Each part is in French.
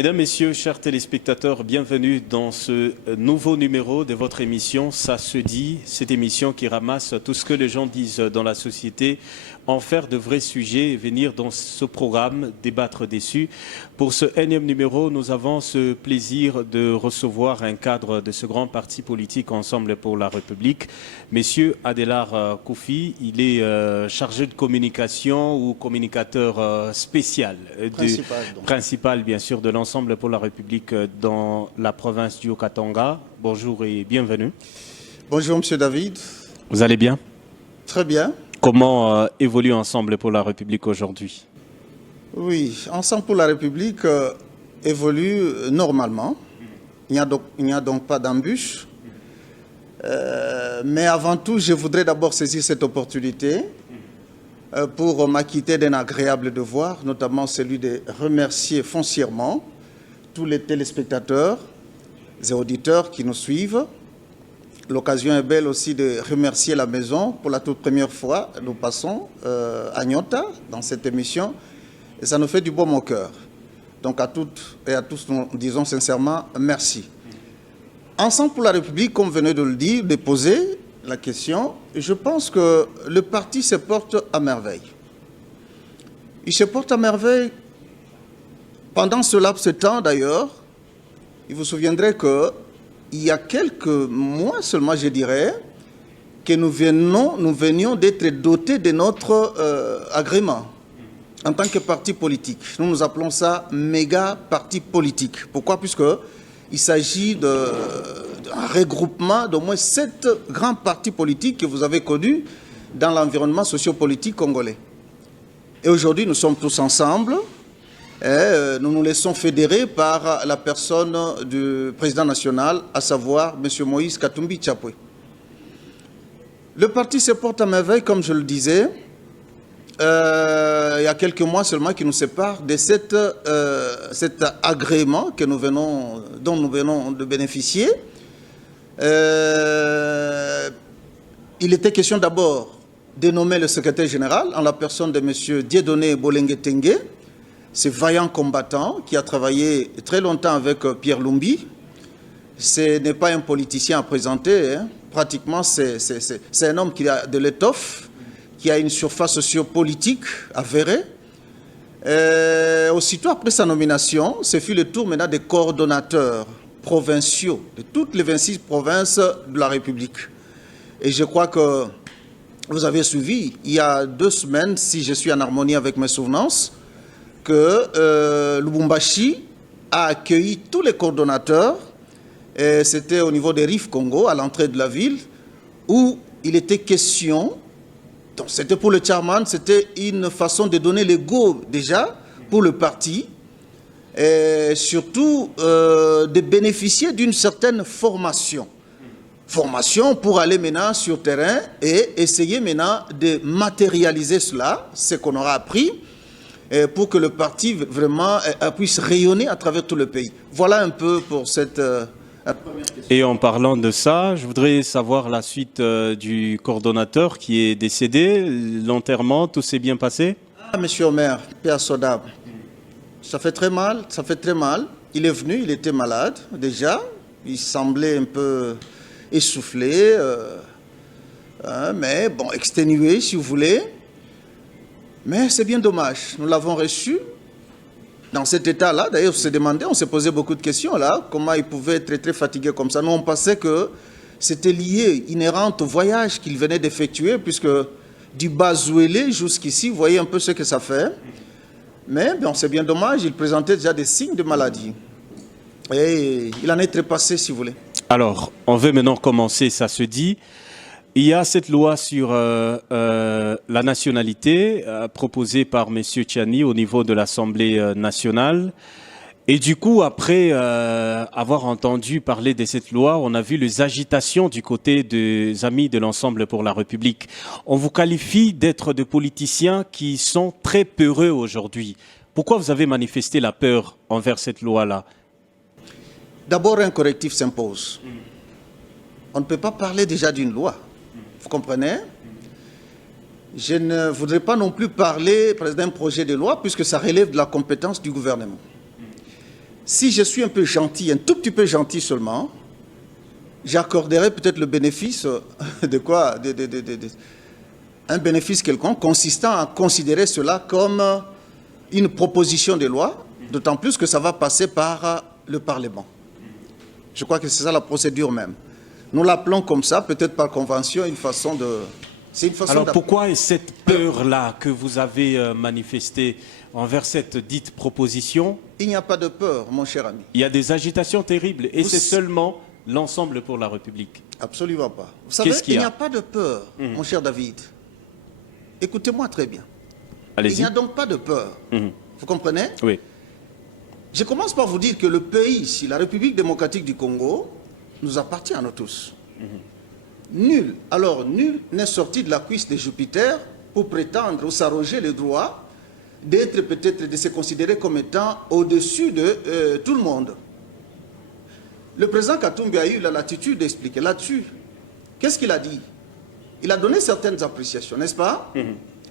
Mesdames, Messieurs, chers téléspectateurs, bienvenue dans ce nouveau numéro de votre émission Ça se dit, cette émission qui ramasse tout ce que les gens disent dans la société, en faire de vrais sujets et venir dans ce programme débattre dessus. Pour ce énième numéro, nous avons ce plaisir de recevoir un cadre de ce grand parti politique Ensemble pour la République, Monsieur Adélard Koufi. Il est chargé de communication ou communicateur spécial, principal bien sûr, de l'Ensemble pour la République dans la province du Haut-Katanga. Bonjour et bienvenue. Bonjour Monsieur David. Vous allez bien? Très bien. Comment évolue Ensemble pour la République aujourd'hui? Oui, Ensemble pour la République évolue normalement. Il n'y a donc pas d'embûche. Mais avant tout, je voudrais d'abord saisir cette opportunité pour m'acquitter d'un agréable devoir, notamment celui de remercier foncièrement tous les téléspectateurs et auditeurs qui nous suivent. L'occasion est belle aussi de remercier la maison. Pour la toute première fois, nous passons à Nyota dans cette émission et ça nous fait du baume au cœur. Donc à toutes et à tous, nous disons sincèrement merci. Ensemble pour la République, comme venez de le dire, de poser la question, je pense que le parti se porte à merveille. Il se porte à merveille pendant ce laps de temps d'ailleurs. Il vous souviendrez qu'il y a quelques mois seulement, je dirais, que nous venions d'être dotés de notre agrément en tant que parti politique. Nous nous appelons ça méga parti politique. Pourquoi? Puisqu'il s'agit d'un regroupement d'au moins 7 grands partis politiques que vous avez connus dans l'environnement sociopolitique congolais. Et aujourd'hui, nous sommes tous ensemble. Et nous nous laissons fédérer par la personne du président national, à savoir M. Moïse Katumbi Tchapwe. Le parti se porte à merveille, comme je le disais. Il y a quelques mois seulement qui nous séparent de cet agrément dont nous venons de bénéficier. Il était question d'abord de nommer le secrétaire général en la personne de M. Dieudonné Bolenge Tengue, ce vaillant combattant qui a travaillé très longtemps avec Pierre Lumbi. Ce n'est pas un politicien à présenter, hein. Pratiquement c'est un homme qui a de l'étoffe, qui a une surface sociopolitique avérée. Aussitôt après sa nomination, ce fut le tour maintenant des coordonnateurs provinciaux de toutes les 26 provinces de la République. Et je crois que vous avez suivi, il y a 2 semaines, si je suis en harmonie avec mes souvenances, que Lubumbashi a accueilli tous les coordonnateurs. C'était au niveau des Rives Congo, à l'entrée de la ville, où il était question, donc c'était pour le chairman, c'était une façon de donner le go déjà pour le parti, et surtout de bénéficier d'une certaine formation. Formation pour aller maintenant sur terrain et essayer maintenant de matérialiser cela, ce qu'on aura appris, pour que le parti vraiment puisse rayonner à travers tout le pays. Voilà un peu pour cette première question. Et en parlant de ça, je voudrais savoir la suite du coordonnateur qui est décédé, l'enterrement, tout s'est bien passé? Ah, monsieur Omer, paix à son âme. Ça fait très mal, ça fait très mal. Il est venu, il était malade déjà, il semblait un peu essoufflé, mais bon, exténué si vous voulez. Mais c'est bien dommage, nous l'avons reçu dans cet état-là. D'ailleurs, on s'est demandé, on s'est posé beaucoup de questions là, comment il pouvait être très fatigué comme ça. Nous, on pensait que c'était lié, inhérent au voyage qu'il venait d'effectuer, puisque du Bazouélé jusqu'ici, vous voyez un peu ce que ça fait. Mais bon, c'est bien dommage, il présentait déjà des signes de maladie. Et il en est trépassé, si vous voulez. Alors, on veut maintenant commencer, ça se dit. Il y a cette loi sur la nationalité proposée par M. Tchani au niveau de l'Assemblée nationale. Et du coup, après avoir entendu parler de cette loi, on a vu les agitations du côté des amis de l'Ensemble pour la République. On vous qualifie d'être des politiciens qui sont très peureux aujourd'hui. Pourquoi vous avez manifesté la peur envers cette loi-là? D'abord, un correctif s'impose. On ne peut pas parler déjà d'une loi. Vous comprenez? Je ne voudrais pas non plus parler d'un projet de loi puisque ça relève de la compétence du gouvernement. si je suis un peu gentil, un tout petit peu gentil seulement, j'accorderai peut-être le bénéfice de quoi un bénéfice quelconque consistant à considérer cela comme une proposition de loi, d'autant plus que ça va passer par le Parlement. Je crois que c'est ça la procédure même. Nous l'appelons comme ça, peut-être par convention, une façon de... C'est une façon. Alors pourquoi est cette peur-là que vous avez manifestée envers cette dite proposition? Il n'y a pas de peur, mon cher ami. Il y a des agitations terribles et c'est seulement l'ensemble pour la République. Absolument pas. Vous savez, il n'y a pas de peur, mon cher David. Écoutez-moi très bien. Allez-y. Il n'y a donc pas de peur. Vous comprenez? Oui. Je commence par vous dire que le pays ici, la République démocratique du Congo, nous appartient à nous tous. Nul, alors nul n'est sorti de la cuisse de Jupiter pour prétendre ou s'arroger le droit d'être peut-être, de se considérer comme étant au-dessus de tout le monde. Le président Katumbi a eu la latitude d'expliquer là-dessus. Qu'est-ce qu'il a dit? Il a donné certaines appréciations, n'est-ce pas?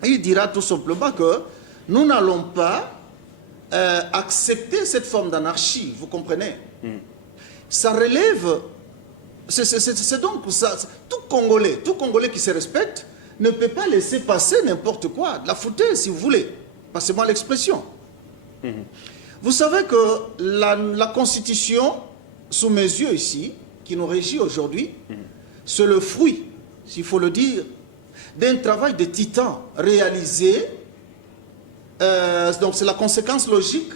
Il dira tout simplement que nous n'allons pas accepter cette forme d'anarchie, vous comprenez? Ça relève... C'est donc ça, tout Congolais qui se respecte ne peut pas laisser passer n'importe quoi, de la foutaise si vous voulez. Passez-moi l'expression. Vous savez que la Constitution, sous mes yeux ici, qui nous régit aujourd'hui, c'est le fruit, s'il faut le dire, d'un travail de titan réalisé. Donc c'est la conséquence logique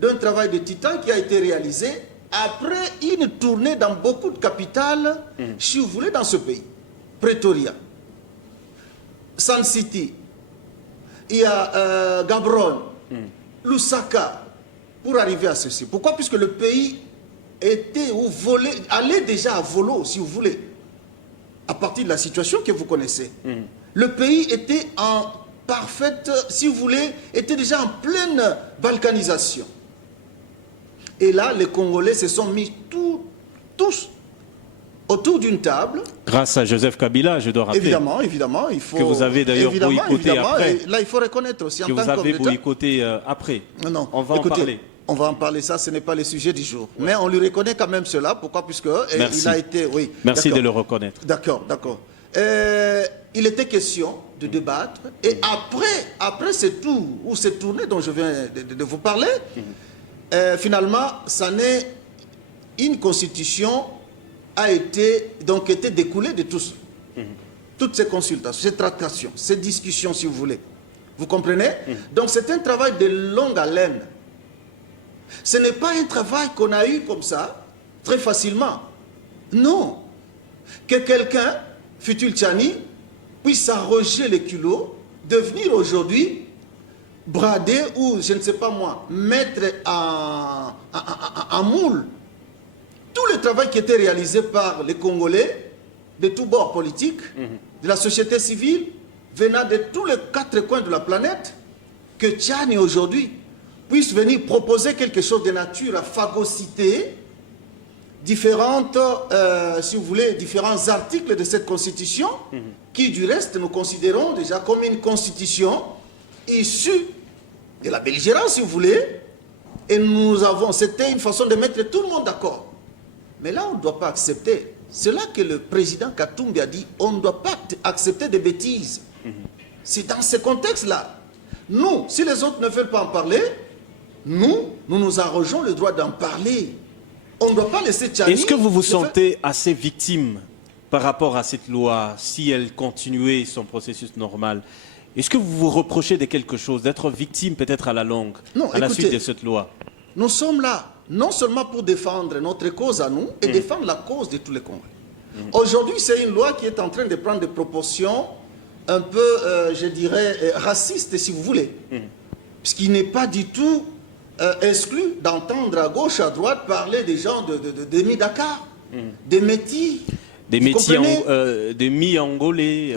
d'un travail de titan qui a été réalisé après une tournée dans beaucoup de capitales, si vous voulez, dans ce pays. Pretoria, Sun City, il y a Gaborone, Lusaka, pour arriver à ceci. Pourquoi? Puisque le pays était ou volait, allait déjà à volo, si vous voulez, à partir de la situation que vous connaissez. Le pays était en parfaite, si vous voulez, était déjà en pleine balkanisation. Et là, les Congolais se sont mis tous autour d'une table. Grâce à Joseph Kabila, je dois rappeler. Évidemment, il faut... Que vous avez d'ailleurs boycotté après. Et là, il faut reconnaître aussi en que tant vous avez boycotté après. Non, on va en parler. On va en parler, ça, ce n'est pas le sujet du jour. Ouais. Mais on lui reconnaît quand même cela. Pourquoi? Puisque il a été... Oui, merci de le reconnaître. D'accord. Il était question de débattre. Et après ce tour, ou cette tournée dont je viens de vous parler, finalement, ça n'est... Une constitution a été découlée de tous. Toutes ces consultations, ces tractations, ces discussions, si vous voulez. Vous comprenez? Donc c'est un travail de longue haleine. Ce n'est pas un travail qu'on a eu comme ça, très facilement. Non. Que quelqu'un, Futul Tchani, puisse s'arroger les culots, devenir aujourd'hui brader ou, je ne sais pas moi, mettre en moule tout le travail qui était réalisé par les Congolais, de tous bords politiques, de la société civile, venant de tous les 4 coins de la planète, que Tchani aujourd'hui puisse venir proposer quelque chose de nature à phagocyter différentes, si vous voulez, différents articles de cette constitution, qui du reste nous considérons déjà comme une constitution issue de la belligérance, si vous voulez, et c'était une façon de mettre tout le monde d'accord. Mais là, on ne doit pas accepter. C'est là que le président Katumbi a dit, on ne doit pas accepter des bêtises. C'est dans ce contexte-là. Nous, si les autres ne veulent pas en parler, nous arrogeons le droit d'en parler. On ne doit pas laisser Tchani... Est-ce que vous vous sentez assez victime par rapport à cette loi, si elle continuait son processus normal? Est-ce que vous vous reprochez de quelque chose, d'être victime peut-être à la longue, la suite de cette loi? Nous sommes là, non seulement pour défendre notre cause à nous, et défendre la cause de tous les Congolais. Aujourd'hui, c'est une loi qui est en train de prendre des proportions un peu, je dirais, racistes, si vous voulez. Puisqu'il n'est pas du tout exclu d'entendre à gauche, à droite, parler des gens de Mi-Dakar, des Métis. Des Métis, des Mi-Angolais.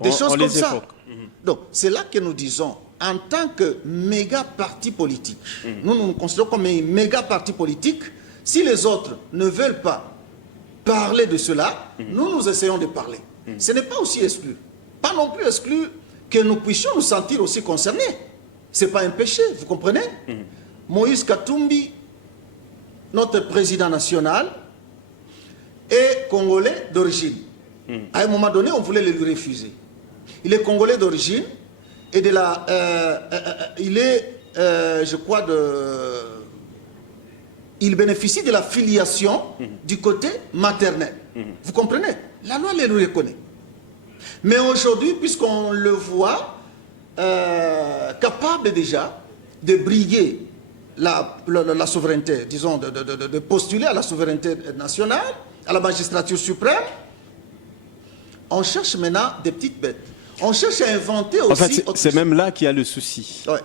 Des choses comme ça. Donc, c'est là que nous disons, en tant que méga parti politique, nous nous considérons comme un méga parti politique. Si les autres ne veulent pas parler de cela, nous essayons de parler. Ce n'est pas aussi exclu. Pas non plus exclu que nous puissions nous sentir aussi concernés. Ce n'est pas un péché, vous comprenez? Moïse Katumbi notre président national est congolais d'origine. À un moment donné, on voulait le lui refuser. Il est congolais d'origine et de la, il est, je crois, il bénéficie de la filiation du côté maternel. Vous comprenez? La loi le reconnaît. Mais aujourd'hui, puisqu'on le voit capable déjà de briguer la souveraineté, disons, de postuler à la souveraineté nationale, à la magistrature suprême, on cherche maintenant des petites bêtes. On cherche à inventer aussi... En fait, c'est même là qu'il y a le souci. Ouais.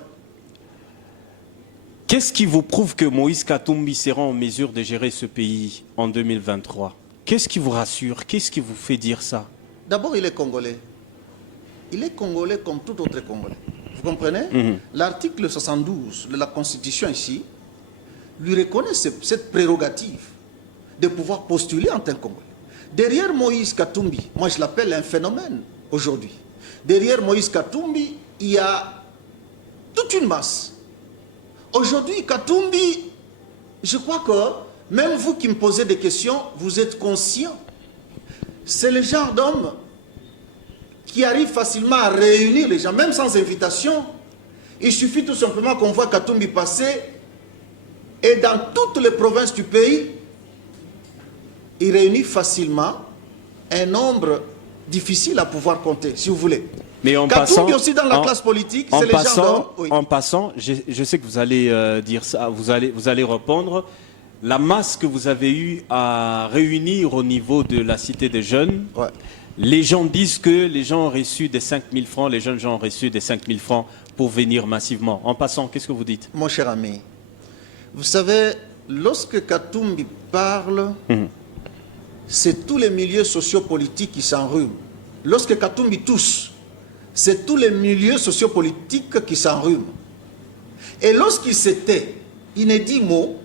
Qu'est-ce qui vous prouve que Moïse Katumbi sera en mesure de gérer ce pays en 2023? Qu'est-ce qui vous rassure? Qu'est-ce qui vous fait dire ça? D'abord, il est congolais. Il est congolais comme tout autre congolais. Vous comprenez? L'article 72 de la Constitution ici lui reconnaît cette prérogative de pouvoir postuler en tant que Congolais. Derrière Moïse Katumbi, moi je l'appelle un phénomène aujourd'hui. Derrière Moïse Katumbi, il y a toute une masse. Aujourd'hui, Katumbi, je crois que même vous qui me posez des questions, vous êtes conscient. C'est le genre d'homme qui arrive facilement à réunir les gens, même sans invitation. Il suffit tout simplement qu'on voit Katumbi passer et dans toutes les provinces du pays, il réunit facilement un nombre difficile à pouvoir compter, si vous voulez. Mais en Katumbi passant, aussi dans la classe politique, c'est les gens d'hommes. Oui. En passant, je sais que vous allez dire ça, vous allez répondre. La masse que vous avez eue à réunir au niveau de la Cité des Jeunes, Ouais. les gens disent que les gens ont reçu des 5 000 francs, les jeunes gens ont reçu des 5 000 francs pour venir massivement. En passant, qu'est-ce que vous dites? Mon cher ami, vous savez, lorsque Katumbi parle, c'est tous les milieux sociopolitiques qui s'enrhument. Lorsque Katumbi tousse, c'est tous les milieux sociopolitiques qui s'enrhument. Et lorsqu'il se tait, il ne dit mot,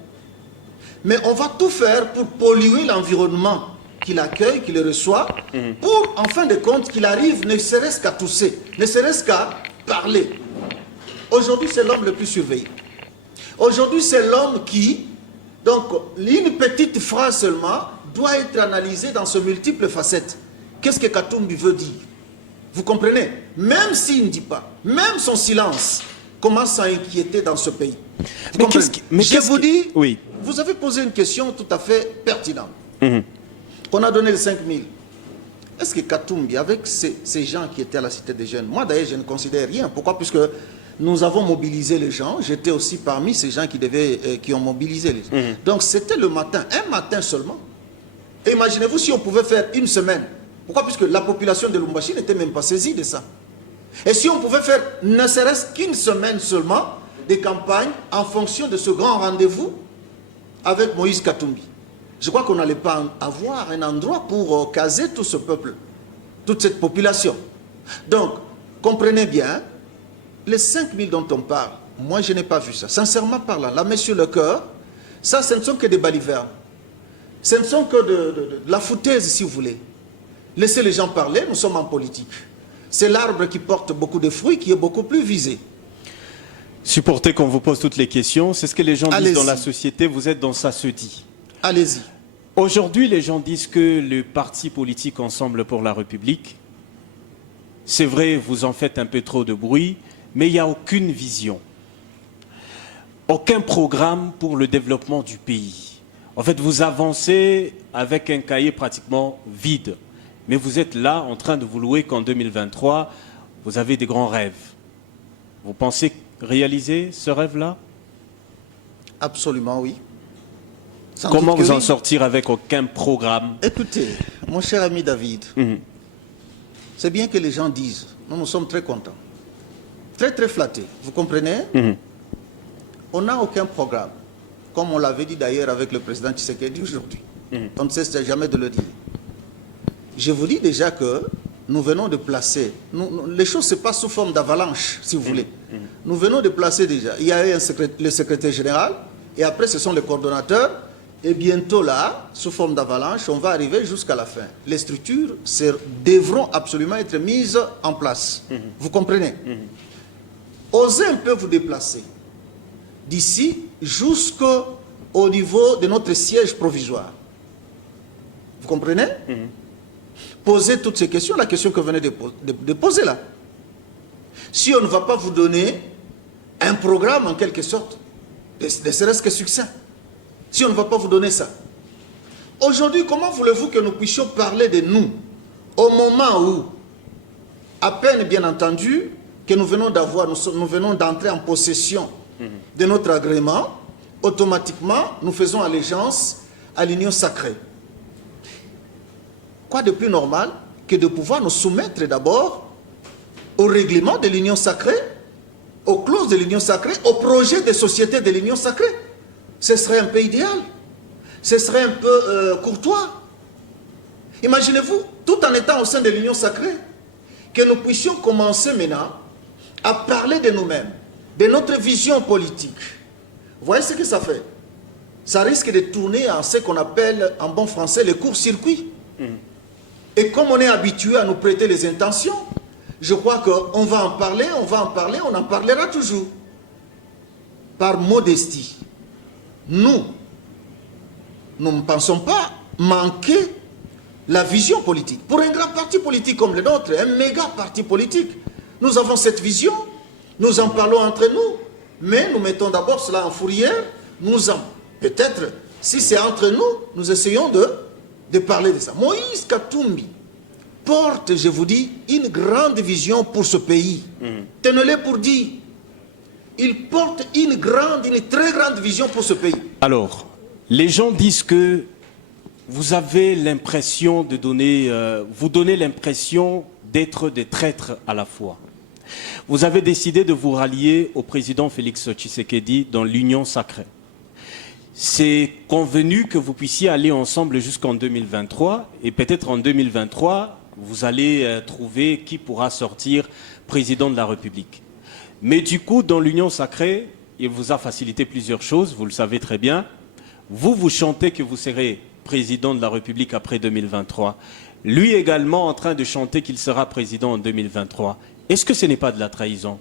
mais on va tout faire pour polluer l'environnement qu'il accueille, qu'il reçoit, pour, en fin de compte, qu'il arrive ne serait-ce qu'à tousser, ne serait-ce qu'à parler. Aujourd'hui, c'est l'homme le plus surveillé. Aujourd'hui, c'est l'homme qui, donc, une petite phrase seulement, doit être analysée dans ses multiples facettes. Qu'est-ce que Katumbi veut dire? Vous comprenez? Même s'il ne dit pas, même son silence commence à inquiéter dans ce pays. Vous comprenez? Je vous dis, oui. Vous avez posé une question tout à fait pertinente. On a donné les 5 000. Est-ce que Katumbi, avec ces gens qui étaient à la Cité des Jeunes, moi d'ailleurs je ne considère rien. Pourquoi? Puisque nous avons mobilisé les gens. J'étais aussi parmi ces gens qui ont mobilisé les gens. Donc c'était le matin, un matin seulement. Et imaginez-vous si on pouvait faire une semaine. Pourquoi? Puisque la population de Lubumbashi n'était même pas saisie de ça. Et si on pouvait faire ne serait-ce qu'une semaine seulement des campagnes en fonction de ce grand rendez-vous avec Moïse Katumbi, je crois qu'on n'allait pas avoir un endroit pour caser tout ce peuple, toute cette population. Donc, comprenez bien, les 5 000 dont on parle, moi je n'ai pas vu ça. Sincèrement parlant, là, monsieur le cœur, ça, ce ne sont que des balivernes. Ce ne sont que de la foutaise, si vous voulez. Laissez les gens parler, nous sommes en politique. C'est l'arbre qui porte beaucoup de fruits qui est beaucoup plus visé. Supportez qu'on vous pose toutes les questions. C'est ce que les gens disent dans la société. Vous êtes dans ça se dit. Allez-y. Aujourd'hui, les gens disent que le parti politique Ensemble pour la République, c'est vrai, vous en faites un peu trop de bruit, mais il n'y a aucune vision. Aucun programme pour le développement du pays. En fait, vous avancez avec un cahier pratiquement vide. Mais vous êtes là en train de vous louer qu'en 2023, vous avez des grands rêves. Vous pensez réaliser ce rêve-là? Absolument, oui. Sans Comment vous en oui. sortir avec aucun programme? Écoutez, mon cher ami David, c'est bien que les gens disent, nous sommes très contents, très très flattés, vous comprenez? On n'a aucun programme, comme on l'avait dit d'ailleurs avec le président Tshisekedi aujourd'hui. On ne cesse jamais de le dire. Je vous dis déjà que nous venons de placer, les choses se passent sous forme d'avalanche, si vous voulez. Nous venons de placer déjà, il y a eu le secrétaire général, et après ce sont les coordonnateurs, et bientôt là, sous forme d'avalanche, on va arriver jusqu'à la fin. Les structures devront absolument être mises en place. Vous comprenez? Osez un peu vous déplacer, d'ici jusqu'au au niveau de notre siège provisoire. Vous comprenez? Posez toutes ces questions, la question que vous venez de poser là. Si on ne va pas vous donner un programme en quelque sorte, ne serait-ce que succinct, si on ne va pas vous donner ça, aujourd'hui, comment voulez-vous que nous puissions parler de nous au moment où, à peine bien entendu, que nous venons d'avoir, nous venons d'entrer en possession de notre agrément, automatiquement, nous faisons allégeance à l'union sacrée. Quoi de plus normal que de pouvoir nous soumettre d'abord au règlement de l'union sacrée, aux clauses de l'union sacrée, au projet de société de l'union sacrée? Ce serait un peu idéal. Ce serait un peu courtois. Imaginez-vous, tout en étant au sein de l'union sacrée, que nous puissions commencer maintenant à parler de nous-mêmes, de notre vision politique. Vous voyez ce que ça fait? Ça risque de tourner en ce qu'on appelle en bon français le court-circuit. Et comme on est habitué à nous prêter les intentions, je crois qu'on va en parler, on en parlera toujours. Par modestie, nous ne pensons pas manquer la vision politique. Pour un grand parti politique comme le nôtre, un méga parti politique, nous avons cette vision, nous en parlons entre nous, mais nous mettons d'abord cela en fourrière, peut-être, si c'est entre nous, nous essayons de parler de ça. Moïse Katumbi porte, je vous dis, une grande vision pour ce pays. Tenez-le pour dire. Il porte une très grande vision pour ce pays. Alors, les gens disent que vous avez l'impression de donner, vous donnez l'impression d'être des traîtres à la fois. Vous avez décidé de vous rallier au président Félix Tshisekedi dans l'union sacrée. C'est convenu que vous puissiez aller ensemble jusqu'en 2023 et peut-être en 2023, vous allez trouver qui pourra sortir président de la République. Mais du coup, dans l'union sacrée, il vous a facilité plusieurs choses, vous le savez très bien. Vous chantez que vous serez président de la République après 2023. Lui également en train de chanter qu'il sera président en 2023. Est-ce que ce n'est pas de la trahison?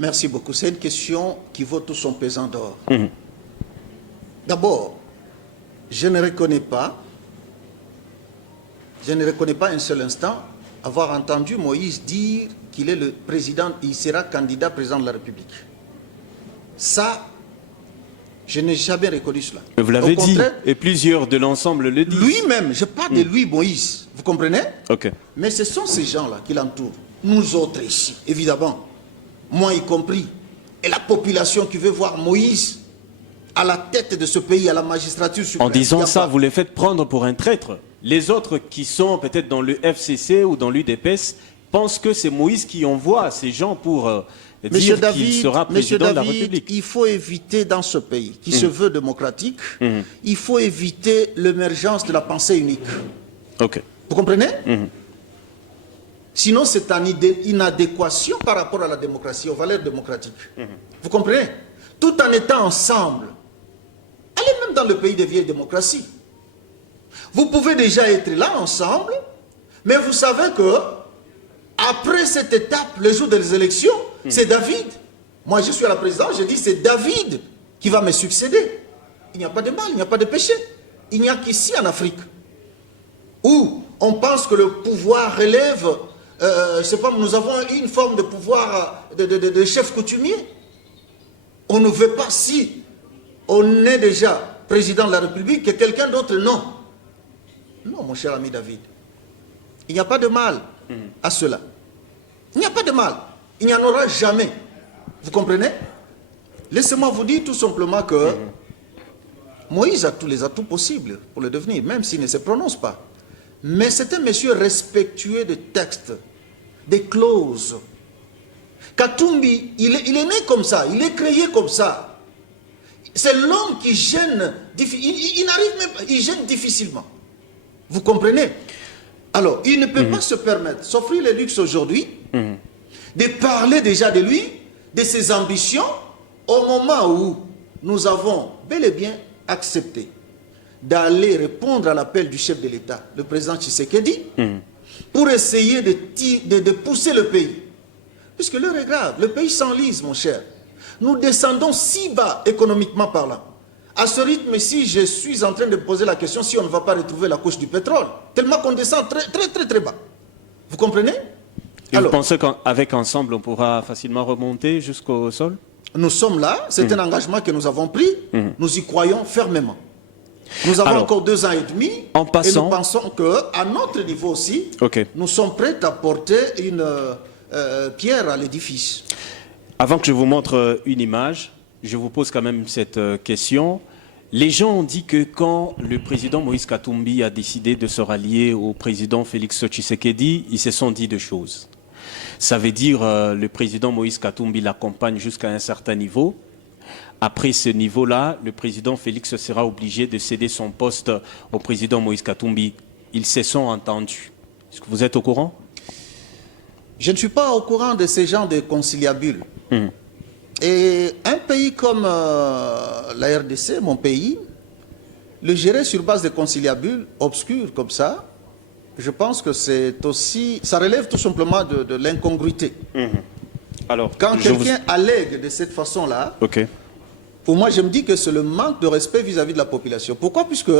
Merci beaucoup. C'est une question qui vaut tout son pesant d'or. D'abord, je ne reconnais pas un seul instant avoir entendu Moïse dire qu'il est le président, il sera candidat président de la République. Ça, je n'ai jamais reconnu cela. Vous l'avez dit, et plusieurs de l'ensemble le disent. Lui-même, je parle de lui, Moïse, vous comprenez? Ok. Mais ce sont ces gens-là qui l'entourent. Nous autres ici, évidemment, moi y compris, et la population qui veut voir Moïse à la tête de ce pays, à la magistrature suprême. En disant ça, vous les faites prendre pour un traître. Les autres qui sont peut-être dans le FCC ou dans l'UDPS pensent que c'est Moïse qui envoie ces gens pour dire qu'il sera président de la République. Il faut éviter dans ce pays qui se veut démocratique, il faut éviter l'émergence de la pensée unique. Ok. Vous comprenez? Sinon, c'est une inadéquation par rapport à la démocratie, aux valeurs démocratiques. Vous comprenez? Tout en étant ensemble. Allez même dans le pays des vieilles démocraties. Vous pouvez déjà être là ensemble, mais vous savez que après cette étape, le jour des élections, c'est David. Moi, je suis à la présidence, je dis c'est David qui va me succéder. Il n'y a pas de mal, il n'y a pas de péché. Il n'y a qu'ici en Afrique où on pense que le pouvoir relève, je sais pas, nous avons une forme de pouvoir de chef coutumier. On ne veut pas, si on est déjà président de la République, que quelqu'un d'autre, non. Non, mon cher ami David. Il n'y a pas de mal à cela. Il n'y a pas de mal. Il n'y en aura jamais. Vous comprenez? Laissez-moi vous dire tout simplement que Moïse a tous les atouts possibles pour le devenir, même s'il ne se prononce pas. Mais c'est un monsieur respectueux des textes, des clauses. Katumbi, il est né comme ça, il est créé comme ça. C'est l'homme qui gêne, il n'arrive même pas, il gêne difficilement. Vous comprenez? Alors, il ne peut pas se permettre, s'offrir le luxe aujourd'hui, de parler déjà de lui, de ses ambitions, au moment où nous avons bel et bien accepté d'aller répondre à l'appel du chef de l'État, le président Tshisekedi, pour essayer de pousser le pays. Puisque l'heure est grave, le pays s'enlise, mon cher. nous descendons si bas économiquement parlant. À ce rythme, si je suis en train de poser la question si on ne va pas retrouver la couche du pétrole, tellement qu'on descend très bas. Vous comprenez? Et alors, vous pensez qu'avec Ensemble, on pourra facilement remonter jusqu'au sol? Nous sommes là, c'est un engagement que nous avons pris, nous y croyons fermement. Nous avons encore 2 ans et demi, et nous pensons qu'à notre niveau aussi, nous sommes prêts à porter une pierre à l'édifice. Avant que je vous montre une image, je vous pose quand même cette question. Les gens ont dit que quand le président Moïse Katumbi a décidé de se rallier au président Félix Tshisekedi, ils se sont dit 2 choses. Ça veut dire le président Moïse Katumbi l'accompagne jusqu'à un certain niveau. Après ce niveau-là, le président Félix sera obligé de céder son poste au président Moïse Katumbi. Ils se sont entendus. Est-ce que vous êtes au courant? Je ne suis pas au courant de ces genres de conciliabules. Et un pays comme la RDC, mon pays, le gérer sur base de conciliabules obscures comme ça, je pense que c'est aussi... Ça relève tout simplement de l'incongruité. Alors, quand quelqu'un allègue de cette façon-là, pour moi, je me dis que c'est le manque de respect vis-à-vis de la population. Pourquoi? Puisque,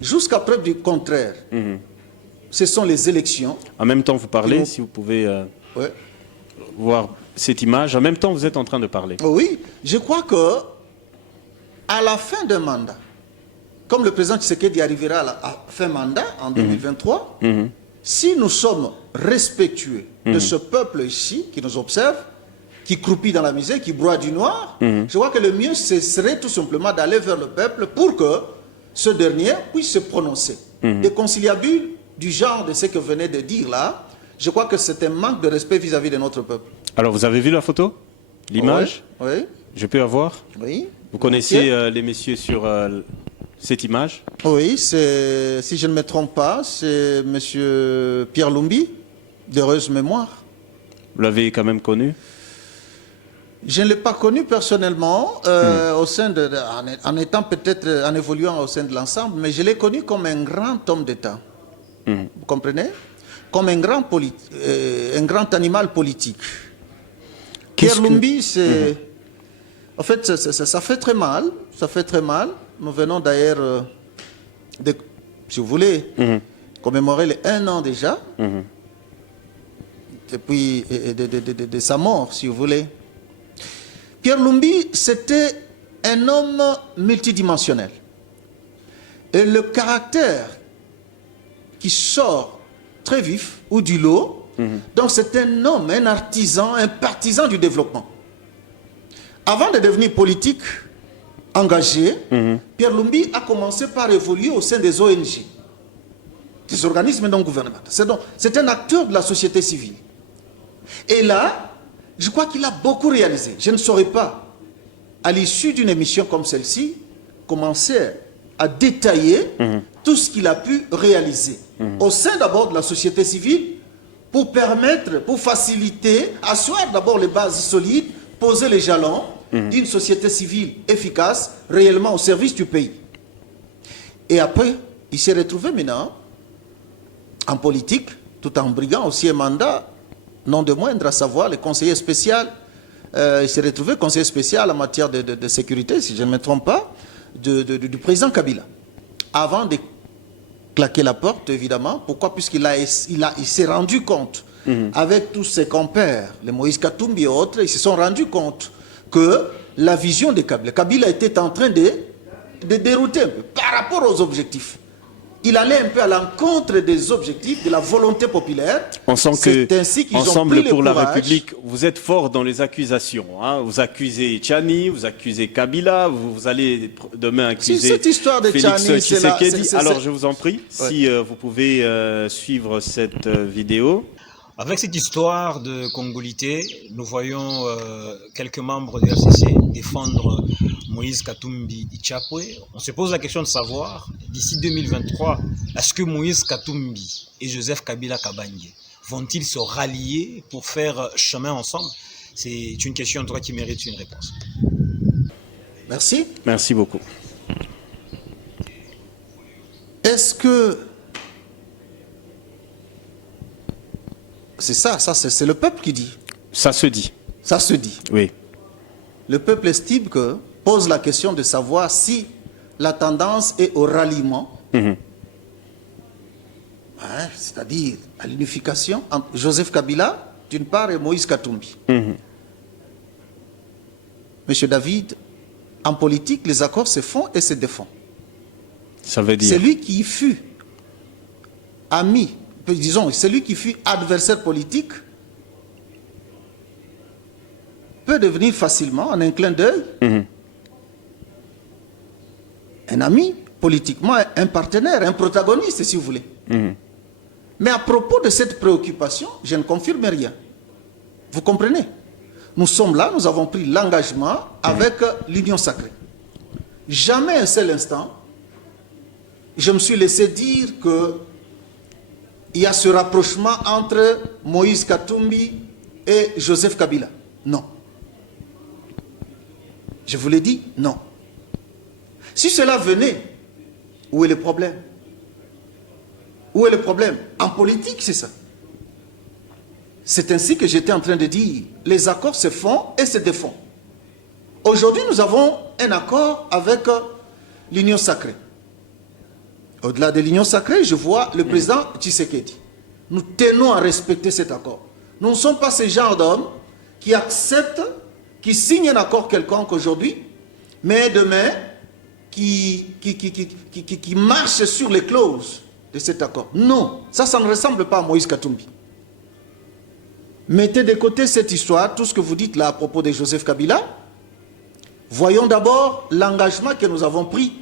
jusqu'à preuve du contraire, ce sont les élections... En même temps, vous parlez, si vous pouvez voir cette image. En même temps, vous êtes en train de parler. Oui, je crois que à la fin d'un mandat, comme le président Tshisekedi arrivera à la fin mandat, en 2023, si nous sommes respectueux de ce peuple ici, qui nous observe, qui croupit dans la misère, qui broie du noir, je crois que le mieux, ce serait tout simplement d'aller vers le peuple pour que ce dernier puisse se prononcer. Des conciliabules du genre de ce que venez de dire là, je crois que c'est un manque de respect vis-à-vis de notre peuple. Alors, vous avez vu la photo? L'image? Oui. Je peux avoir? Oui. Vous connaissez les messieurs sur cette image? Oui, si je ne me trompe pas, c'est M. Pierre Lumbi, d'heureuse mémoire. Vous l'avez quand même connu? Je ne l'ai pas connu personnellement, au sein en étant peut-être, en évoluant au sein de l'ensemble, mais je l'ai connu comme un grand homme d'État. Vous comprenez? Comme un grand animal politique. Pierre Lumbi, c'est... En fait, ça fait très mal. Ça fait très mal. Nous venons d'ailleurs, si vous voulez, commémorer les 1 an déjà. Depuis de sa mort, si vous voulez. Pierre Lumbi, c'était un homme multidimensionnel. Et le caractère qui sort très vif ou du lot, donc c'est un homme, un artisan, un partisan du développement. Avant de devenir politique engagé, Pierre Lumbi a commencé par évoluer au sein des ONG, des organismes non gouvernementaux. C'est un acteur de la société civile. Et là, je crois qu'il a beaucoup réalisé. Je ne saurais pas, à l'issue d'une émission comme celle-ci, commencer à détailler tout ce qu'il a pu réaliser au sein d'abord de la société civile pour permettre, pour faciliter, asseoir d'abord les bases solides, poser les jalons d'une société civile efficace, réellement au service du pays. Et après, il s'est retrouvé maintenant en politique, tout en briguant aussi un mandat non de moindre, à savoir le conseiller spécial. Il s'est retrouvé conseiller spécial en matière de sécurité, si je ne me trompe pas, du président Kabila. Avant de claquer la porte, évidemment. Pourquoi? Puisqu'il s'est rendu compte, avec tous ses compères, les Moïse Katumbi et autres, ils se sont rendus compte que la vision de Kabila était en train de dérouter un peu par rapport aux objectifs. Il allait un peu à l'encontre des objectifs, de la volonté populaire. On sent que, ainsi qu'ils Ensemble ont pris pour le la courage. République, vous êtes fort dans les accusations. Hein. Vous accusez Tchani, vous accusez Kabila, vous allez demain accuser cette histoire de Félix Tchani, Tshisekedi. Alors je vous en prie, si vous pouvez suivre cette vidéo. Avec cette histoire de congolité, nous voyons quelques membres de RCC défendre Moïse Katumbi Ichapwe. On se pose la question de savoir, d'ici 2023, est-ce que Moïse Katumbi et Joseph Kabila Kabange vont-ils se rallier pour faire chemin ensemble? C'est une question en tout cas qui mérite une réponse. Merci. Merci beaucoup. Est-ce que... C'est ça c'est le peuple qui dit. Ça se dit. Ça se dit. Oui. le peuple estime que, pose la question de savoir si la tendance est au ralliement, c'est-à-dire à l'unification entre Joseph Kabila, d'une part, et Moïse Katumbi. Monsieur David, en politique, les accords se font et se défendent. Ça veut dire... Celui qui fut ami, disons, celui qui fut adversaire politique peut devenir facilement, en un clin d'œil, un ami, politiquement, un partenaire, un protagoniste, si vous voulez. Mais à propos de cette préoccupation, je ne confirme rien. Vous comprenez? Nous sommes là, nous avons pris l'engagement avec l'Union sacrée. Jamais un seul instant, je me suis laissé dire qu'il y a ce rapprochement entre Moïse Katumbi et Joseph Kabila. Non. Je vous l'ai dit, non. Si cela venait, où est le problème? Où est le problème? En politique, c'est ça. C'est ainsi que j'étais en train de dire, les accords se font et se défendent. Aujourd'hui, nous avons un accord avec l'Union sacrée. Au-delà de l'Union sacrée, je vois le président Tshisekedi. Nous tenons à respecter cet accord. Nous ne sommes pas ce genre d'hommes qui acceptent, qui signent un accord quelconque aujourd'hui, mais demain, qui marchent sur les clauses de cet accord. Non, ça ne ressemble pas à Moïse Katumbi. Mettez de côté cette histoire, tout ce que vous dites là à propos de Joseph Kabila. Voyons d'abord l'engagement que nous avons pris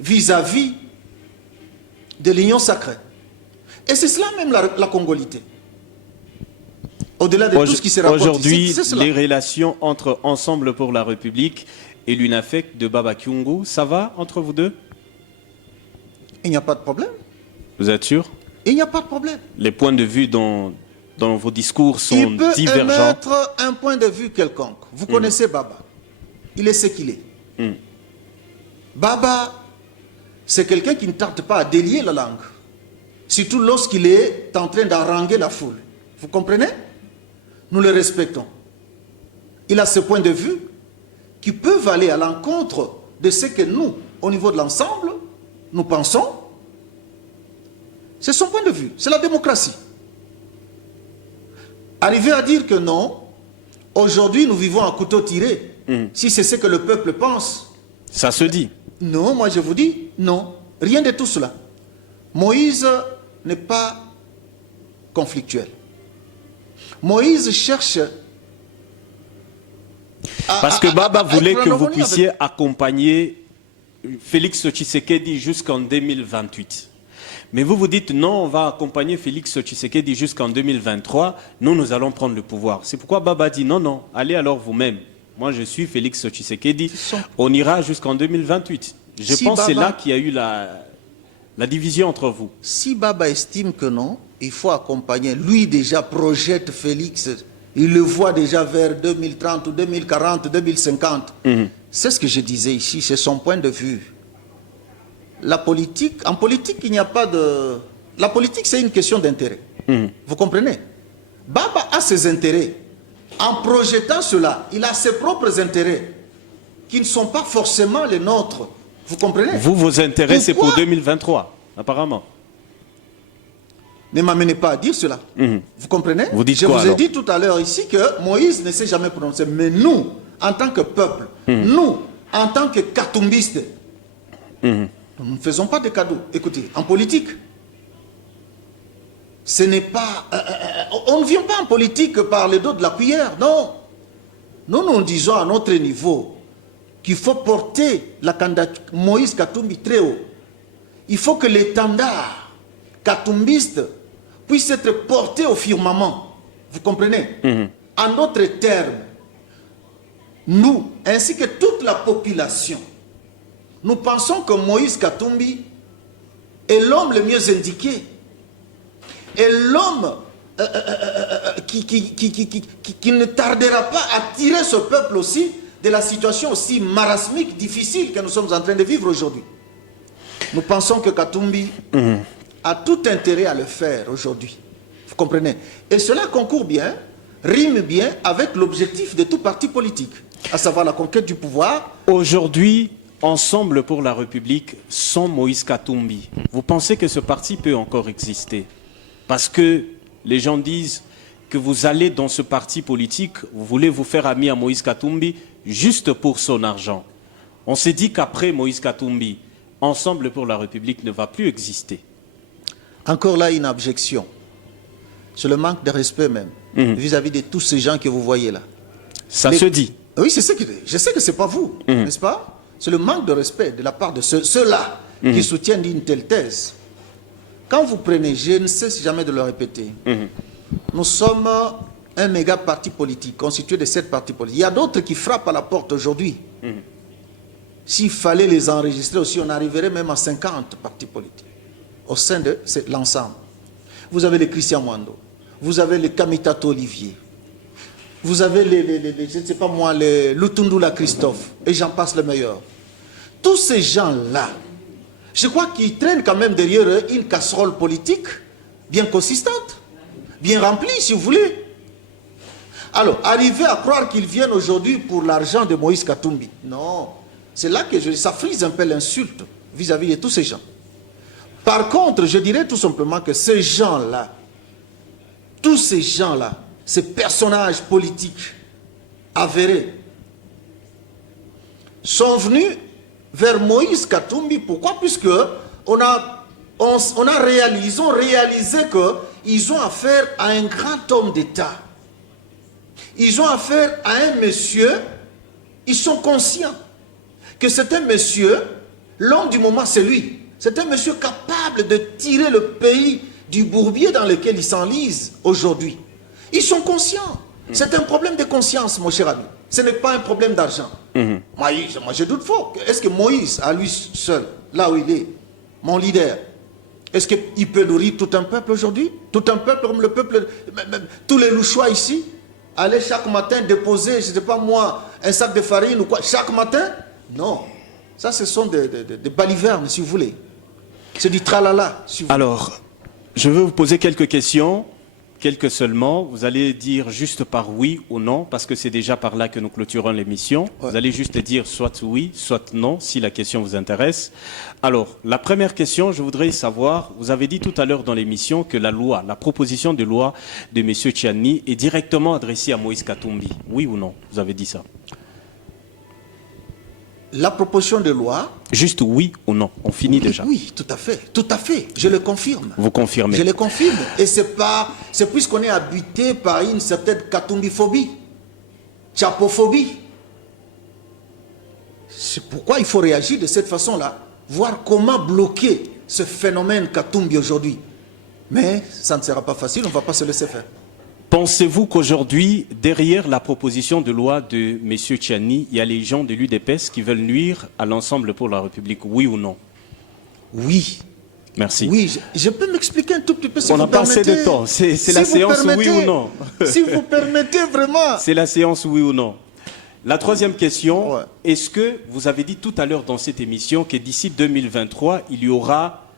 vis-à-vis de l'Union sacrée. Et c'est cela même la congolité. Au-delà de tout ce qui se rapporte aujourd'hui, ici, les relations entre Ensemble pour la République et l'UNAFEC de Baba Kyungu, ça va entre vous deux? Il n'y a pas de problème. Vous êtes sûr? Il n'y a pas de problème. Les points de vue dans vos discours sont Il peut divergents. émettre un point de vue quelconque. Vous connaissez Baba. Il est ce qu'il est. Baba, c'est quelqu'un qui ne tarde pas à délier la langue. Surtout lorsqu'il est en train d'haranguer la foule. Vous comprenez? Nous le respectons. Il a ce point de vue qui peuvent aller à l'encontre de ce que nous, au niveau de l'ensemble, nous pensons. C'est son point de vue. C'est la démocratie. Arriver à dire que non, aujourd'hui nous vivons à couteau tiré, si c'est ce que le peuple pense. Ça se dit. Non, moi je vous dis, non. Rien de tout cela. Moïse n'est pas conflictuel. Moïse cherche... Parce que Baba voulait que vous puissiez accompagner Félix Tshisekedi jusqu'en 2028. Mais vous vous dites non, on va accompagner Félix Tshisekedi jusqu'en 2023, nous allons prendre le pouvoir. C'est pourquoi Baba dit non, non, allez alors vous-même. Moi je suis Félix Tshisekedi, on ira jusqu'en 2028. Je pense que c'est là qu'il y a eu la division entre vous. Si Baba estime que non, il faut accompagner. Lui déjà projette Félix, il le voit déjà vers 2030 ou 2040, 2050. C'est ce que je disais ici, c'est son point de vue. La politique, en politique, il n'y a pas de... La politique, c'est une question d'intérêt. Vous comprenez? Baba a ses intérêts. En projetant cela, il a ses propres intérêts qui ne sont pas forcément les nôtres. Vous comprenez? Vous, vos intérêts, c'est pour 2023, apparemment. Ne m'amenez pas à dire cela. Vous comprenez? Vous dites Je quoi, vous ai alors? dit tout à l'heure ici que Moïse ne s'est jamais prononcé. Mais nous, en tant que peuple, nous, en tant que katumbistes, nous ne faisons pas de cadeaux. Écoutez, en politique, ce n'est pas... on ne vient pas en politique par le dos de la cuillère, non. Nous disons à notre niveau qu'il faut porter la candidature Moïse Katumbi très haut. Il faut que l'étendard katumbiste puisse être porté au firmament. Vous comprenez? En d'autres termes, nous, ainsi que toute la population, nous pensons que Moïse Katumbi est l'homme le mieux indiqué. Et l'homme qui ne tardera pas à tirer ce peuple aussi de la situation aussi marasmique, difficile que nous sommes en train de vivre aujourd'hui. Nous pensons que Katumbi a tout intérêt à le faire aujourd'hui. Vous comprenez? Et cela concourt bien, rime bien avec l'objectif de tout parti politique. à savoir la conquête du pouvoir. Aujourd'hui, Ensemble pour la République sans Moïse Katumbi, vous pensez que ce parti peut encore exister? Parce que les gens disent que vous allez dans ce parti politique, vous voulez vous faire ami à Moïse Katumbi juste pour son argent. On s'est dit qu'après Moïse Katumbi, Ensemble pour la République ne va plus exister. Encore là, une objection. C'est le manque de respect même, vis-à-vis de tous ces gens que vous voyez là. Ça se dit. Oui, je sais que ce n'est pas vous, n'est-ce pas? C'est le manque de respect de la part de ceux-là qui soutiennent une telle thèse. Quand vous prenez, je ne cesse jamais de le répéter, nous sommes un méga parti politique, constitué de 7 partis politiques. Il y a d'autres qui frappent à la porte aujourd'hui. S'il fallait les enregistrer aussi, on arriverait même à 50 partis politiques au sein de l'ensemble. Vous avez les Christian Mwando, vous avez les Kamitato Olivier, vous avez je ne sais pas moi, les Lutundula Christophe, et j'en passe le meilleur. Tous ces gens-là, je crois qu'ils traînent quand même derrière eux une casserole politique bien consistante, bien remplie si vous voulez. Alors, arriver à croire qu'ils viennent aujourd'hui pour l'argent de Moïse Katumbi, non. C'est là que ça frise un peu l'insulte vis-à-vis de tous ces gens. Par contre, je dirais tout simplement que ces gens-là, tous ces gens-là, ces personnages politiques avérés, sont venus vers Moïse Katumbi. Pourquoi? Puisque on a réalisé qu'ils ont affaire à un grand homme d'État. Ils ont affaire à un monsieur, ils sont conscients que c'est un monsieur, l'homme du moment c'est lui. C'est un monsieur capable de tirer le pays du bourbier dans lequel ils s'enlisent aujourd'hui. Ils sont conscients. C'est un problème de conscience, mon cher ami. Ce n'est pas un problème d'argent. Moi, je doute fort. Est-ce que Moïse, à lui seul, là où il est, mon leader, est-ce qu'il peut nourrir tout un peuple aujourd'hui? Tout un peuple comme le peuple, tous les louchois ici, aller chaque matin déposer, je ne sais pas moi, un sac de farine ou quoi, chaque matin? Non. Ça, ce sont des balivernes, si vous voulez. C'est du tralala, si vous voulez. Alors, je veux vous poser quelques questions. Quelques seulement, vous allez dire juste par oui ou non, parce que c'est déjà par là que nous clôturons l'émission. Ouais. Vous allez juste dire soit oui, soit non, si la question vous intéresse. Alors, la première question, je voudrais savoir, vous avez dit tout à l'heure dans l'émission que la loi, la proposition de loi de M. Tchiani est directement adressée à Moïse Katumbi. Oui ou non? Vous avez dit ça. La proposition de loi... Juste oui ou non, on finit déjà. Oui, tout à fait, je le confirme. Vous confirmez? Je le confirme, et c'est puisqu'on est habité par une certaine katumbiphobie, chapophobie. C'est pourquoi il faut réagir de cette façon-là, voir comment bloquer ce phénomène Katumbi aujourd'hui. Mais ça ne sera pas facile, on ne va pas se laisser faire. Pensez-vous qu'aujourd'hui, derrière la proposition de loi de M. Tchiani, il y a les gens de l'UDPS qui veulent nuire à l'Ensemble pour la République, oui ou non? Oui. Merci. Oui, je peux m'expliquer un tout petit peu si vous permettez. On n'a pas assez de temps, c'est la séance oui ou non? Si vous permettez vraiment. C'est la séance oui ou non? La troisième question, ouais. Est-ce que vous avez dit tout à l'heure dans cette émission que d'ici 2023, il y aura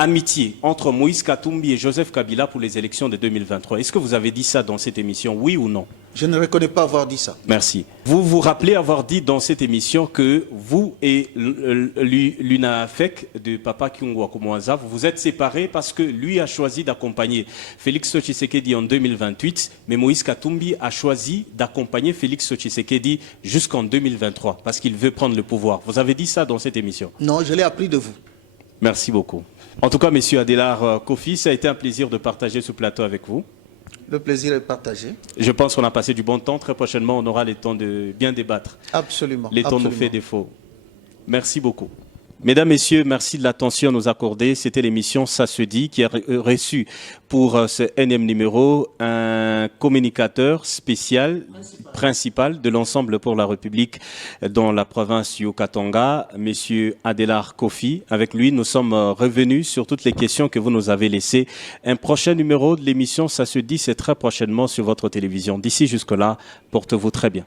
amitié entre Moïse Katumbi et Joseph Kabila pour les élections de 2023. Est-ce que vous avez dit ça dans cette émission, oui ou non? Je ne reconnais pas avoir dit ça. Merci. Vous vous rappelez avoir dit dans cette émission que vous et l'UNAFEC de Papa Kyungwa Kumwanza, vous vous êtes séparés parce que lui a choisi d'accompagner Félix Tshisekedi en 2028, mais Moïse Katumbi a choisi d'accompagner Félix Tshisekedi jusqu'en 2023 parce qu'il veut prendre le pouvoir. Vous avez dit ça dans cette émission? Non, je l'ai appris de vous. Merci beaucoup. En tout cas, M. Adélard Kofi, ça a été un plaisir de partager ce plateau avec vous. Le plaisir est partagé. Je pense qu'on a passé du bon temps. Très prochainement, on aura le temps de bien débattre. Absolument. Le temps nous fait défaut. Merci beaucoup. Mesdames, Messieurs, merci de l'attention à nous accorder. C'était l'émission Ça se dit qui a reçu pour ce énième numéro un communicateur spécial, principal de l'Ensemble pour la République dans la province du Haut-Katanga, M. Adélard Kofi. Avec lui, nous sommes revenus sur toutes les questions que vous nous avez laissées. Un prochain numéro de l'émission Ça se dit, c'est très prochainement sur votre télévision. D'ici jusque-là, portez-vous très bien.